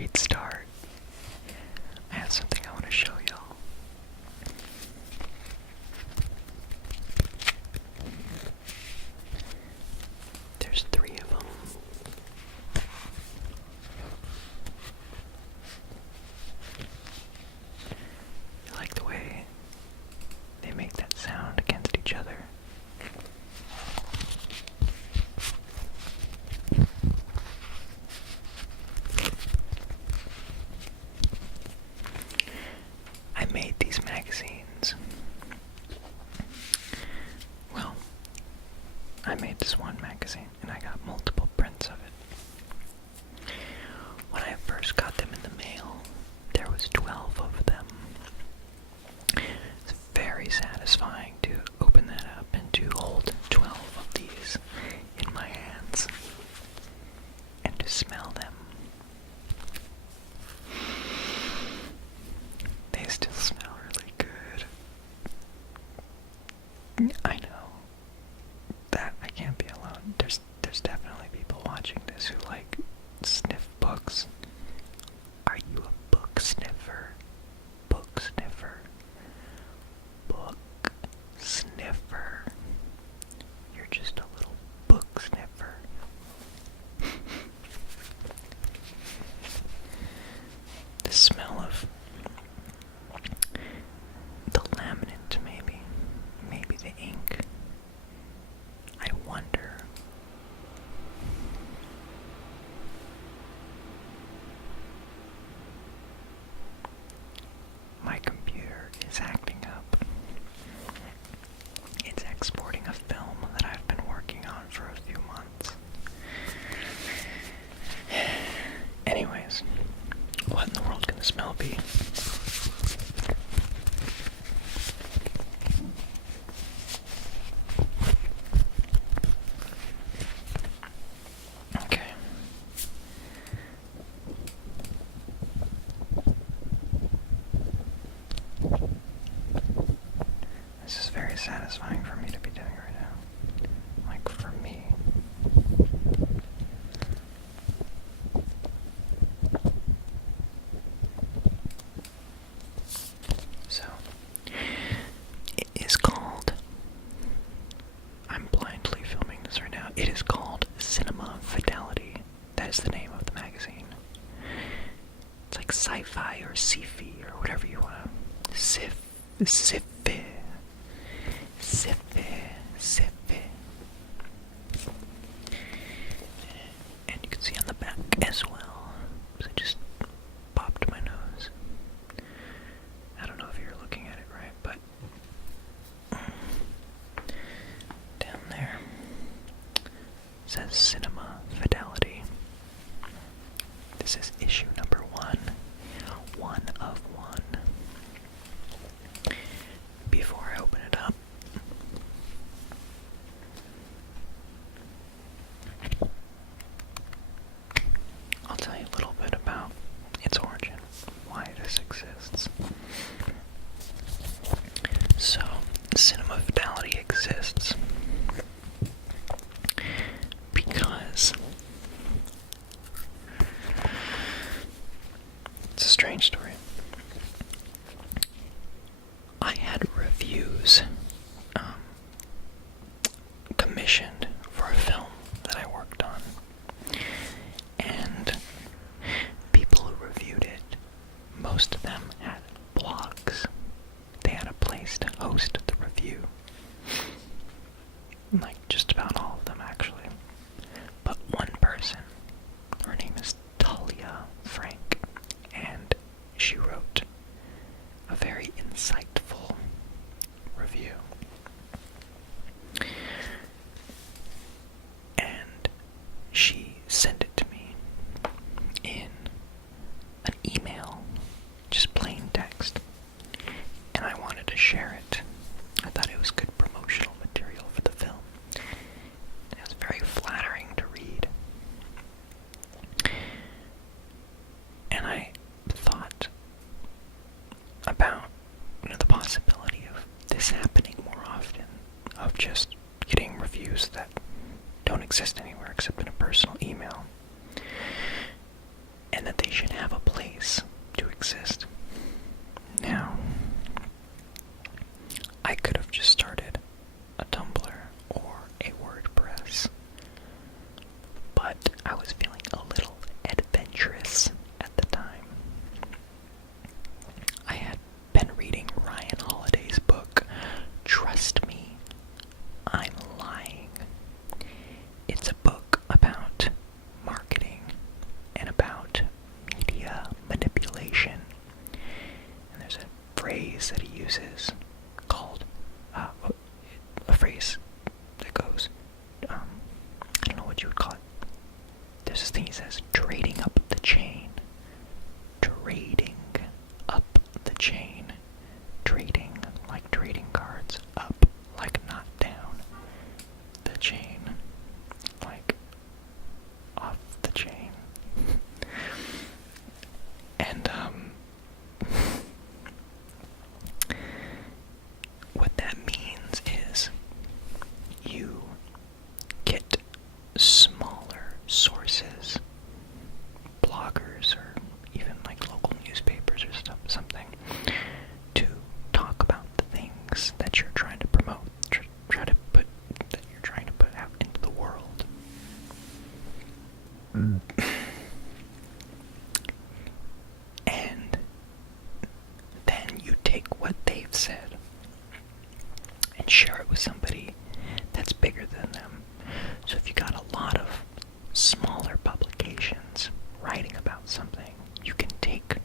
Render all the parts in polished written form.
great start. I have something I want to show y'all. There's 3 of them. I like the way they make that sound against each other. I made these magazines. Well, I made this one magazine and I got multiple prints of it. When I first got them in the mail, there was 12 of them. It's very satisfying to open that up and to hold 12 of these in my hands and to smell them. They still smell really good. I know that I can't be alone. There's definitely people watching this who like sniff books. Are you a book sniffer? Book sniffer. Book sniffer. You're just a little book sniffer. The smell of the laminate, maybe the ink. I wonder. My computer is acting up. It's exporting a film that I've been working on for a few months. Anyways, what in the world can the smell be? Okay. This is very satisfying for me to be doing right now. Like, for me. So, it is called, I'm blindly filming this right now, it is called Cinema Fidelity. That is the name of the magazine. It's like CiFi or CiFi or whatever you want to. CiFi. And you can see on the back as well. So I just popped my nose. I don't know if you're looking at it right, but down there it says Cinema Fidelity. This is issue number 1. 1 of 1. Before I open it up, I'll tell you a little bit about its origin, why this exists. So, Cinema Fidelity exists because it's a strange story. I had reviews commissioned for a film that I worked on, and people who reviewed it, most of them had blogs. They had a place to host the review. Like, just about all of them, actually. But one person, her name is Talia Frank, and she wrote a very insightful review. And she sent it to me in an email, just plain text. And I wanted to share it. I thought it was good promotional material for the film. It was very flattering to read. And I thought about the possibility of this happening more often, of just getting reviews that don't exist anywhere except in a personal email, and that they should have a waitress at the time. I had been reading Ryan Holiday's book, Trust Me, I'm Lying. It's a book about marketing and about media manipulation. And there's a phrase that he uses called, a phrase that goes, I don't know what you would call it. There's this thing he says, trading up the chain. Trading up the chain. Trading like trading cards, up like not down. The chain, like off the chain. And what that means is you get smaller sources, bloggers or even like local newspapers or something, to talk about the things that you're trying to promote, that you're trying to put out into the world. And then you take what they've said and share it with somebody that's bigger than them. So if you got a lot of smaller publications writing about something, you can take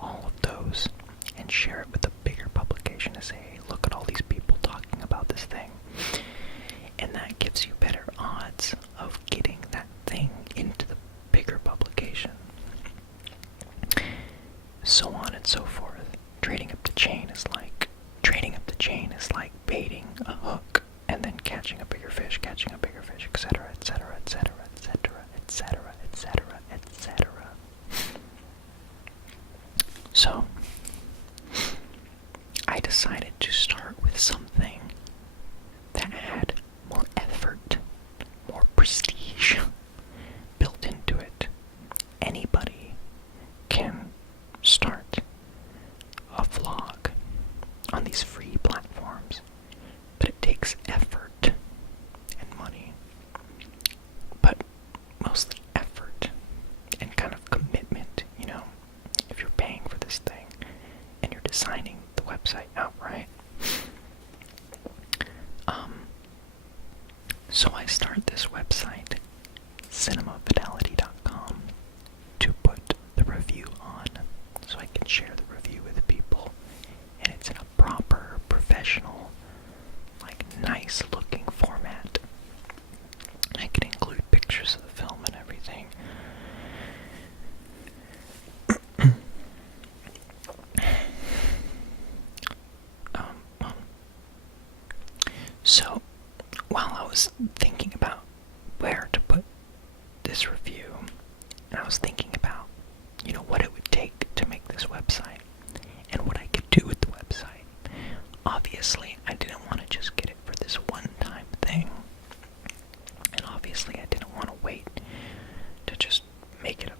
all of those and share it with a bigger publication and say, hey, look at all these people talking about this thing. And that gives you better odds of getting that thing into the bigger publication. So on and so forth. Trading up the chain is like baiting a hook and then catching a bigger fish, etc., etc., etc., etc., etc., etc., etc. So I decided to start with something that had more effort, more prestige built into it. Anybody can start a vlog on these free platforms, but it takes effort and money. But mostly effort and kind of commitment, if you're paying for this thing and you're designing the website outright. So I start this website, cinemafidelity.com, to put the review on, so I can share the review with people, and it's in a proper, professional, nice looking format. I can include pictures of the film and everything. So, while I was thinking about where to put this review, and I was thinking about, what it would take to make this website, and what I could do with the website, obviously I didn't want to just get it for this one-time thing. And obviously I didn't want to wait to just make it a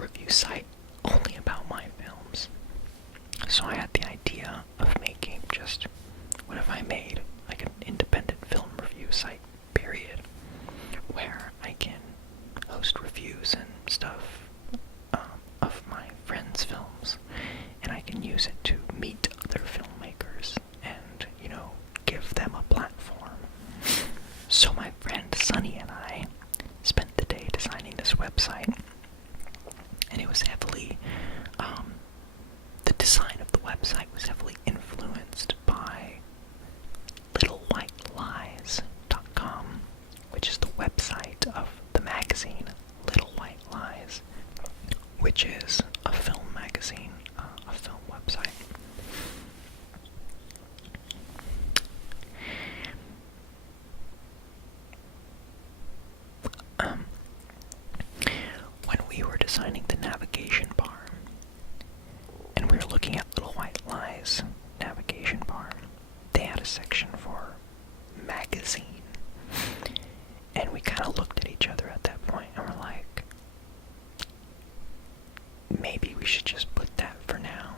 review site only about my films. So I had the idea of making just, what if I made like an independent film review site, period, where I can host reviews and stuff of my friends' films, and I can use it to meet other filmmakers and, give them a platform. So my friend Sunny and I spent the day designing this website, and it was heavily, the design of the website was heavily influenced by littlewhitelies.com, which is the website of the magazine Little White Lies, which is a film magazine, a film website. When we were designing the navigation bar, and we were looking at Little White Lies navigation bar, they had a section for magazine. And we kind of looked at each other at that point and were like, maybe we should just put that for now,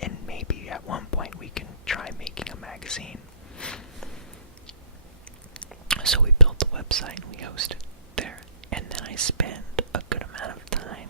and maybe at one point we can try making a magazine. So we built the website and we hosted there, and then I spent a good amount of time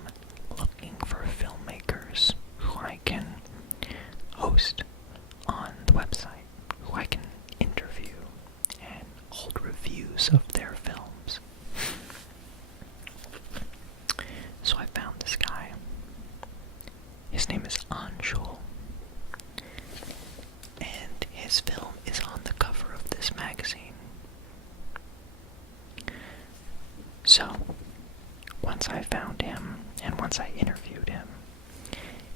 once I interviewed him,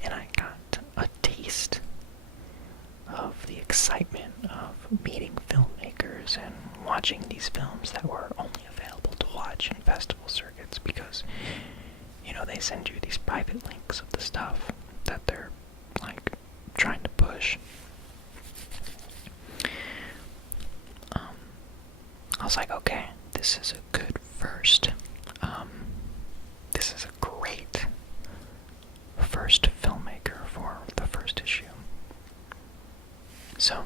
and I got a taste of the excitement of meeting filmmakers and watching these films that were only available to watch in festival circuits because, you know, they send you these private links of the stuff that they're, like, trying to push. I was like, okay, this is a good first, this is a great first filmmaker for the first issue. So,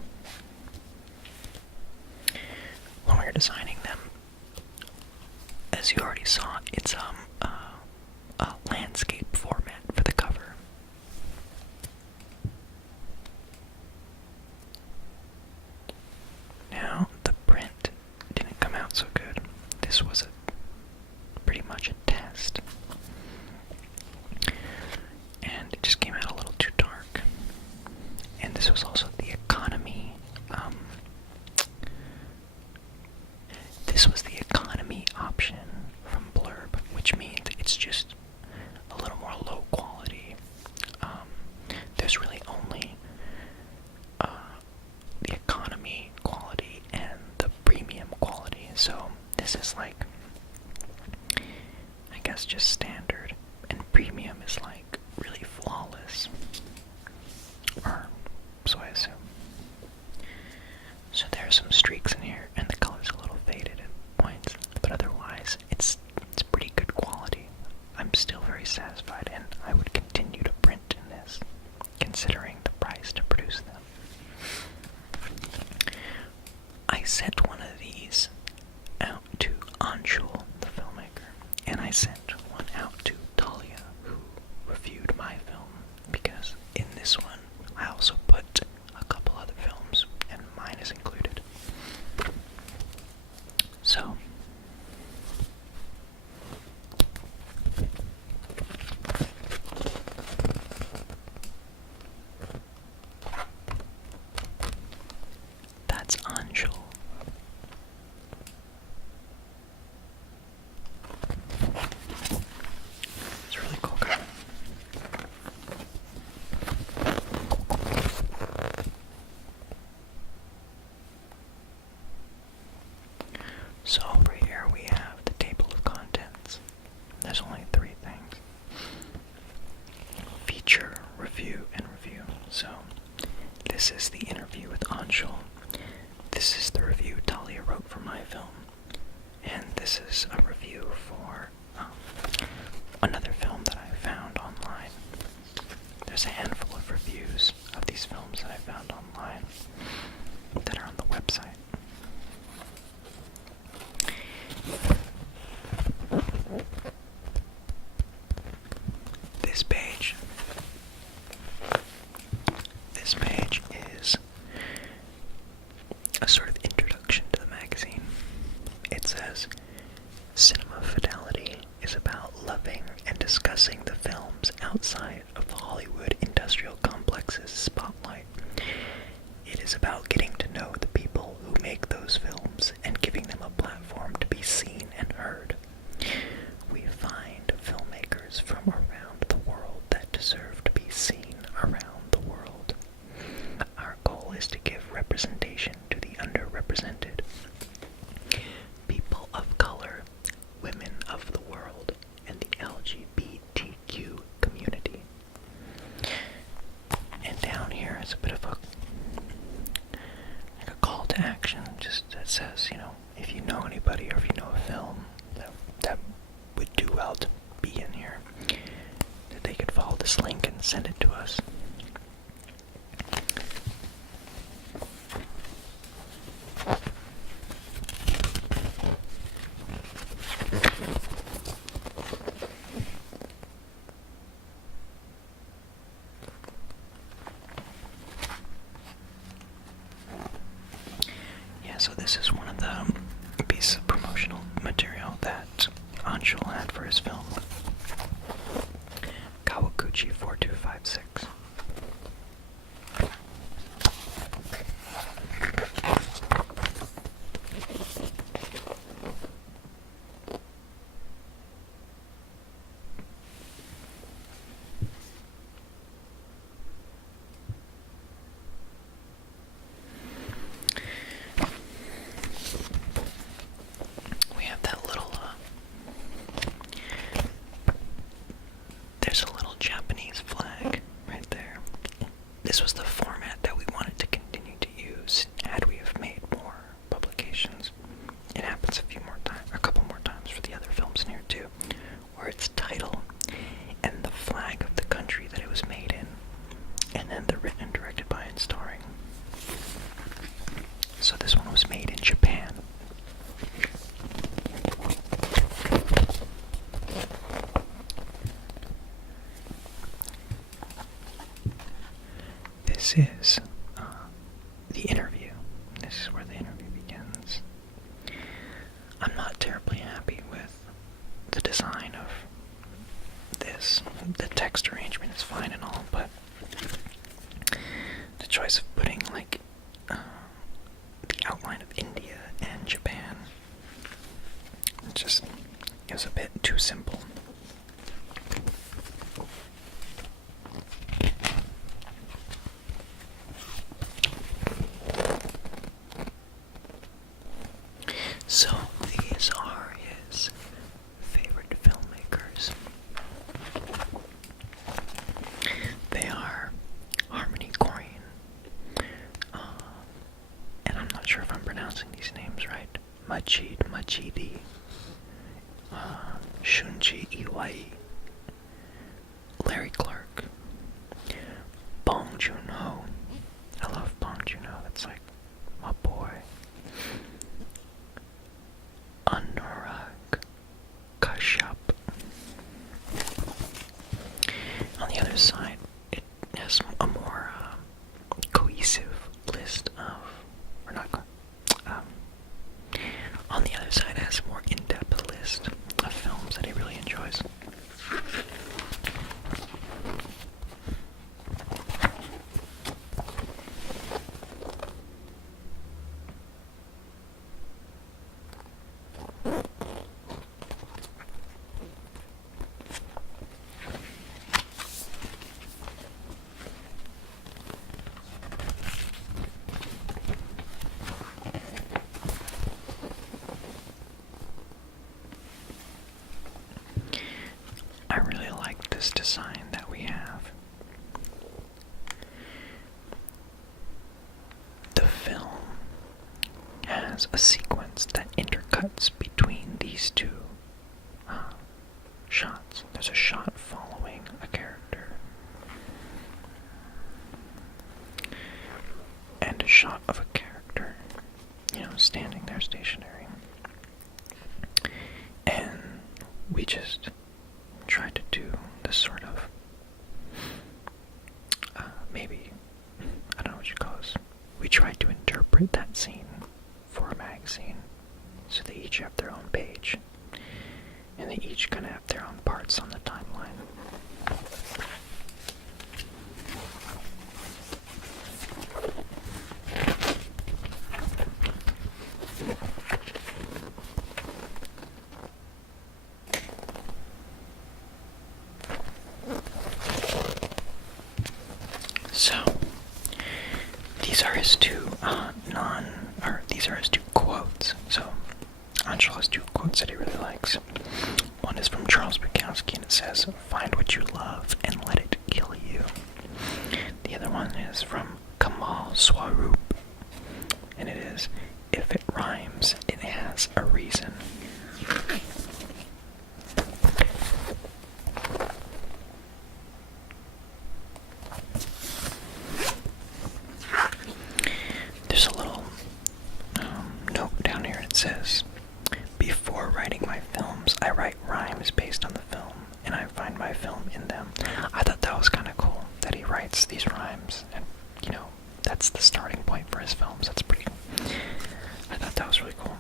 when we were designing them, as you already saw, it's a landscape format for the cover. Now, the print didn't come out so good. This was pretty much a test. And it just came out a little too dark. And this was also the economy. This was the economy option from Blurb, which means it's just a little more low quality. There's really only the economy quality and the premium quality. So this is like, I guess, just standard, and premium is like really flawless, or so I assume. So there are some streaks in here, and the color's a little faded at points, but otherwise it's pretty good quality. I'm still very satisfied, and I would continue to print in this, considering the price to produce them. I sent one of these out to Anshul, the filmmaker, and I sent one out to Talia, who reviewed my film, because in this one I also put a couple other films, and mine is included. So, that's Anshul. It's a really cool guy. So over here we have the table of contents. There's only 3 things. Feature, review, and review. So this is the interview with Anshul. This is the review Talia wrote for my film. And this is a review for another film that I found online. There's a handful of reviews of these films that I found online that are on the website. This page is a sort of introduction to the magazine. It says, "Cinema Fidelity is about loving and discussing the films outside of the Hollywood industrial complex's spotlight. It is about getting to know the people who make those films and giving them a platform to be seen and heard. We find filmmakers from around the world that deserve to be seen around the world. Our goal is to give representation to the underrepresented, people of color, women of the world, and the LGBTQ community." And down here is a bit of a call to action, just that says, you know, if you know anybody or if you know a film that would do well to be in here, that they could follow this link and send it to us. Yeah, so this is one of the pieces of promotional material that Anshul had for his film, Kawaguchi 4256. this is the interview. This is where the interview begins. I'm not terribly happy with the design of this. The text arrangement is fine and all, but the choice of putting like the outline of India and Japan just is a bit too simple. So these are his favorite filmmakers. They are Harmony Korine, and I'm not sure if I'm pronouncing these names right. Majidi, Shunji Iwai, Larry Clark, Bong Joon-ho. I love Bong Joon-ho. That's like my boy. Anurag Kashyap. On the other side, it has a more cohesive list of, or not, on the other side, it has a more in-depth list of films that he really enjoys. I really like this design that we have. The film has a sequence that intercuts between these two shots. There's a shot following a character and a shot of a character, standing there stationary. And we just try to do this sort of, maybe, I don't know what you call this. We try to interpret that scene for a magazine, so they each have their own page, and they each kind of have their own parts on the timeline. So, these are his two these are his two quotes. So, Anshul has two quotes that he really likes. One is from Charles Bukowski, and it says, "Find what you love and let it kill you." The other one is from Kamal Swaroop, and it is, "If it rhymes, it has a reason." There's a little note down here. It says, "Before writing my films, I write rhymes based on the film, and I find my film in them." I thought that was kind of cool that he writes these rhymes, and that's the starting point for his films. I thought that was really cool.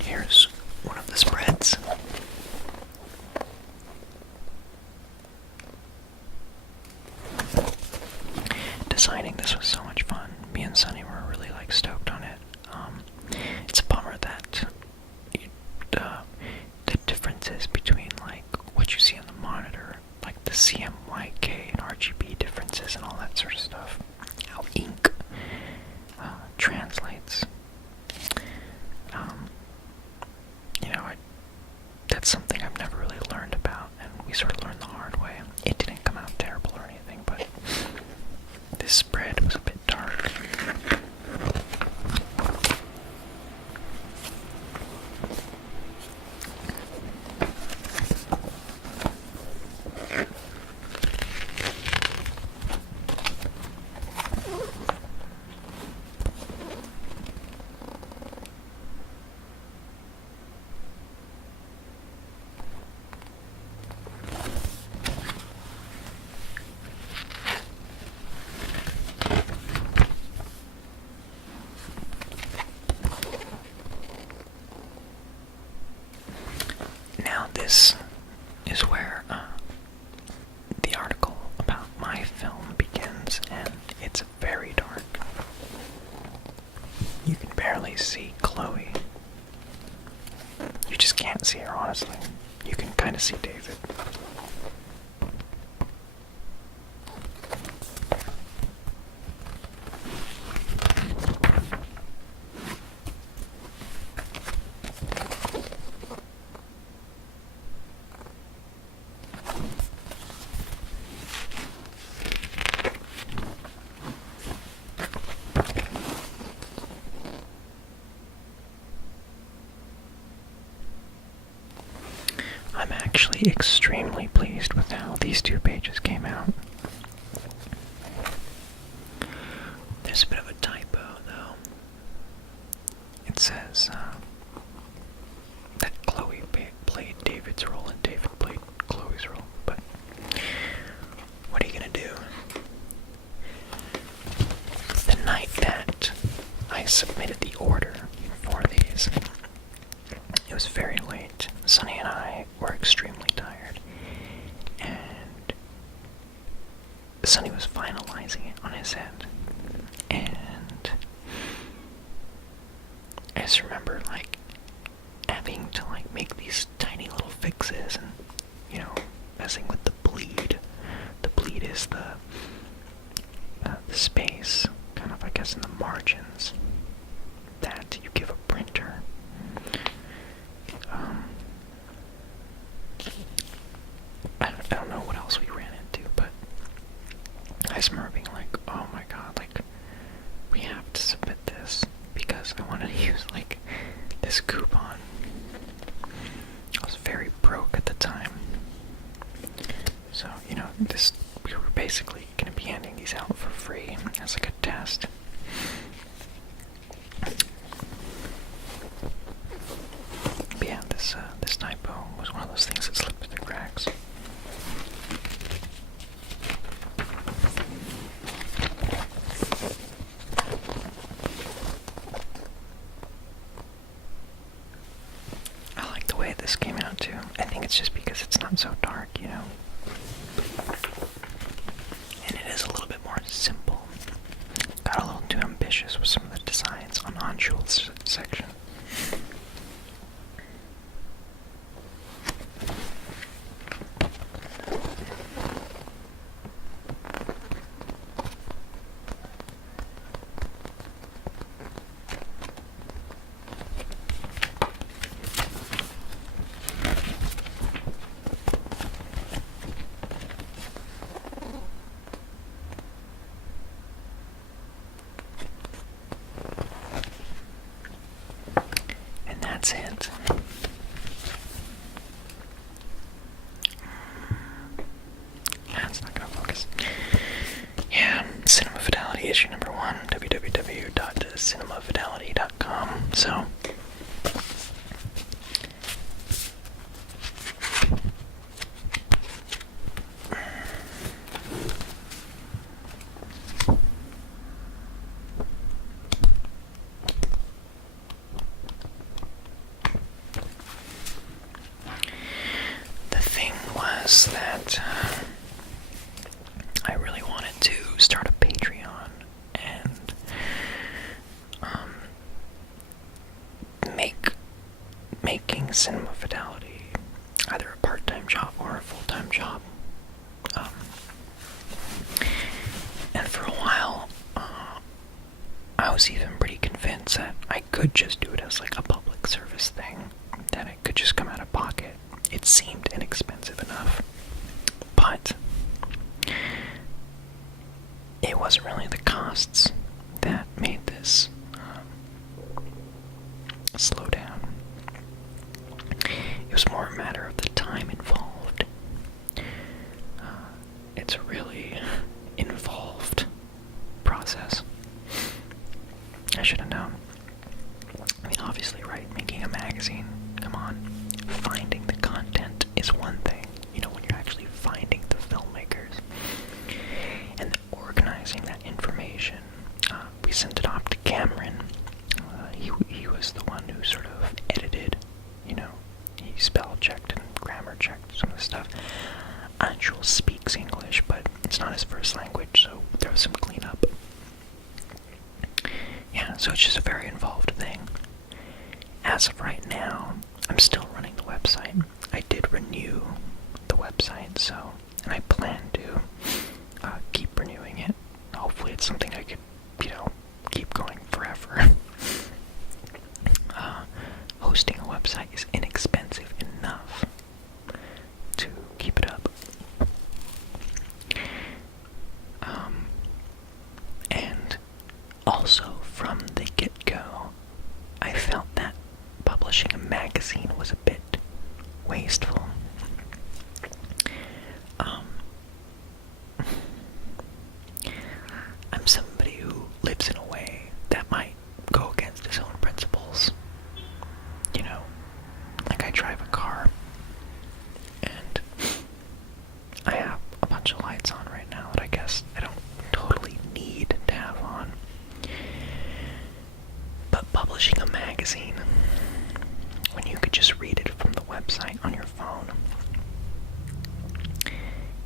Here's one of the spreads. Designing this was so much fun. Me and Sunny were really stoked on it. It's a bummer that the differences between what you see on the monitor, like the CMYK and RGB differences and all that sort of stuff, how ink translates. That's something I've never really learned about, and we sort of learned the hard way. It didn't come out terrible or anything, but this spread was a bit dark. actually extremely pleased with how these two pages came out. There's a bit of a typo, though. It says that Chloe played David's role and David played Chloe's role, but what are you gonna do? The night that I submitted the order for these, it was very late. Sunny and I were extremely tired, and Sunny was finalizing it on his end, and I just remember, like, having to, like, make these tiny little fixes and, you know, messing with the bleed. The bleed is the space, kind of, I guess, in the margins that you give a printer. I don't know what else we ran into, but I just remember being like, oh my god, like, we have to submit this because I wanted to use, like, this coupon. I was very broke at the time. So, you know, we were basically going to be handing these out for free as like a test. But yeah, this typo was one of those things that slipped through the cracks. I like the way this came out too. I think it's just because it's not so dark, you know. And it is a little bit more simple. Got a little too ambitious with some of the designs on Anshul's section. That's it. That's not gonna focus. Yeah, Cinema Fidelity issue number 1, www.cinemafidelity.com. So, that I really wanted to start a Patreon and making Cinema Fidelity either a part-time job or a full-time job. And for a while, I was even pretty convinced that I could just do it as like a public service thing, that it could just come out of pocket. It seemed inexpensive enough, but it wasn't really the costs that made this slow down. It was more a matter of the time involved. It's a really involved process. I should have known. I mean, obviously, right, making a magazine, come on. Finding the content is one thing, you know, when you're actually finding the filmmakers and then organizing that information. We sent it off to Cameron. He was the one who sort of edited, you know, he spell checked and grammar checked some of the stuff. Anshul speaks English, but it's not his first language, so there was some cleanup. Yeah, so it's just a very involved thing. As of right now, I'm still running the website. I did renew the website, so, and I plan to keep renewing it. Hopefully it's something I could, you know, keep going forever. Hosting a website is inexpensive enough to keep it up. And also from the get-go, I felt that publishing a magazine was a bit wasteful.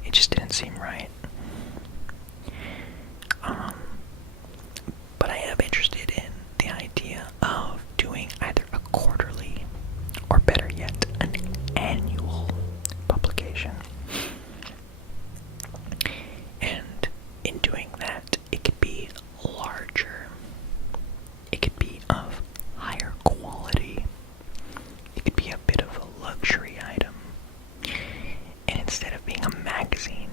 It just didn't seem right. But I am interested in the idea of doing either a quarterly or better yet, an annual publication. And in doing that, it could be larger. It could be of higher quality. It could be a bit of a luxury item. And instead of being a magazine,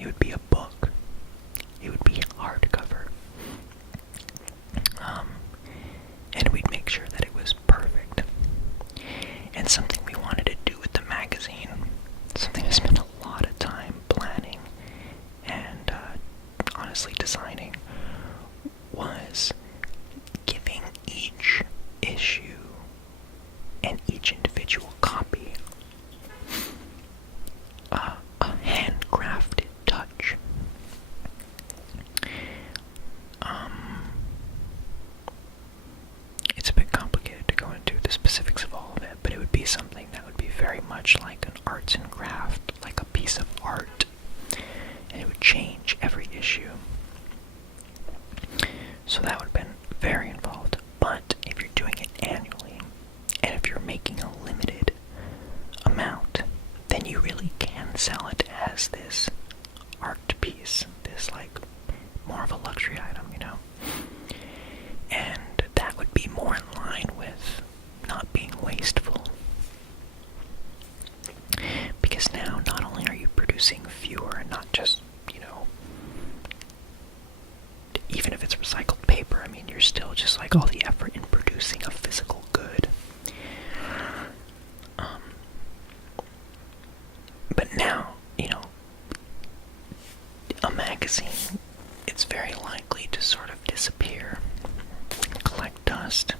it would be a book. It would be hardcover. And we'd make sure that it was perfect. And something we wanted to do with the magazine, something I spent a lot of time planning and honestly designing, was giving each issue and each individual copy a handcrafted touch. It's a bit complicated to go into the specifics of all of it, but it would be something that would be very much like an arts and craft, like a piece of art, and it would change every issue. So that would have been very involved. But if you're doing it annually, and if you're making a limited amount, then you really can sell it as this art piece, this like more of a luxury item, you know? And that would be more in line with not being wasteful. Because now not only are you producing fewer, and not just, you know, even if it's recycled paper, I mean, you're still just like all the effort in producing a physical good. But now, you know, a magazine, it's very likely to sort of disappear, collect dust.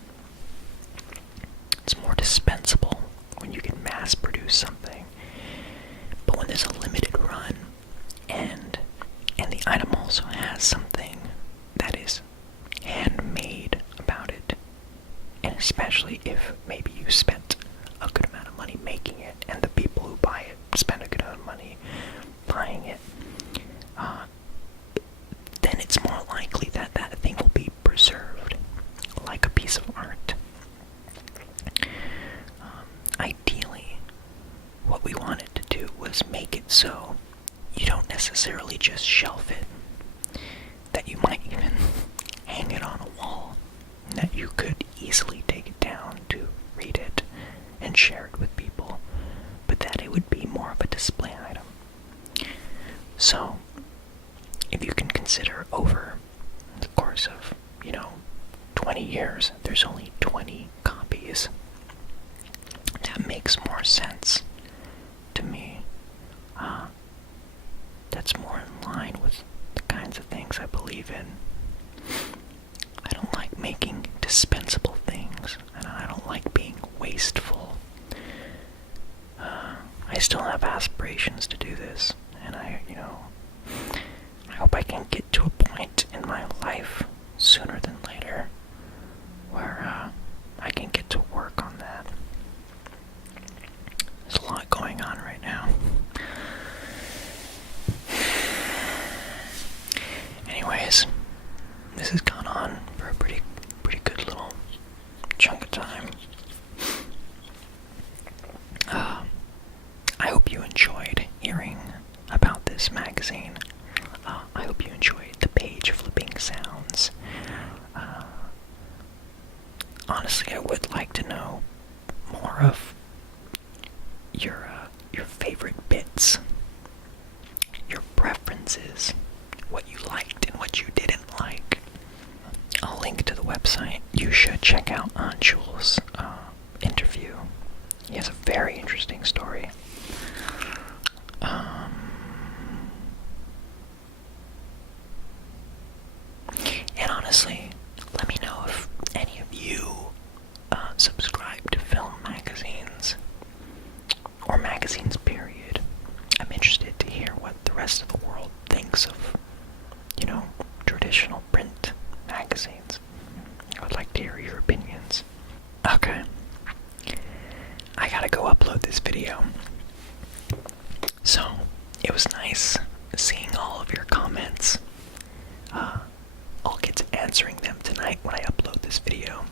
It's more dispensable when you can mass produce something. But when there's a limited run, and the item also has something that is handmade about it, and especially if maybe you spent a good amount of money making it, and the people who buy it spend a good amount of money buying it, then it's more likely that that thing will be preserved like a piece of art. Ideally, what we wanted to do was make it so you don't necessarily just shelf it, that you might even hang it on a wall, that you could easily take it down to read it and share it with people, but that it would be more of a display item. So, if you can consider over the course of, 20 years, there's only 20 copies, that makes more sense to me. That's more in line with the kinds of things I believe in. I don't like making dispensable things, and I don't like being wasteful. I still have aspirations to do this, and I hope I can get to a point in my life sooner than later where I can get to work on that. There's a lot going on right now. Anyways, this has gone on for a pretty good little chunk of time. I hope you enjoyed hearing about this magazine. I hope you enjoyed the page flipping sounds. Honestly, I would like to know more of your favorite bits, your preferences, what you liked and what you didn't like. I'll link to the website. You should check out Anshul's interview. He has a very interesting story. And honestly, let me know if any of you subscribe to film magazines, or magazines period. I'm interested to hear what the rest of the world thinks of, traditional print magazines. I would like to hear your opinions. Okay. I gotta go upload this video. So, it was nice nice seeing all of your comments. I'll get to answering them tonight when I upload this video.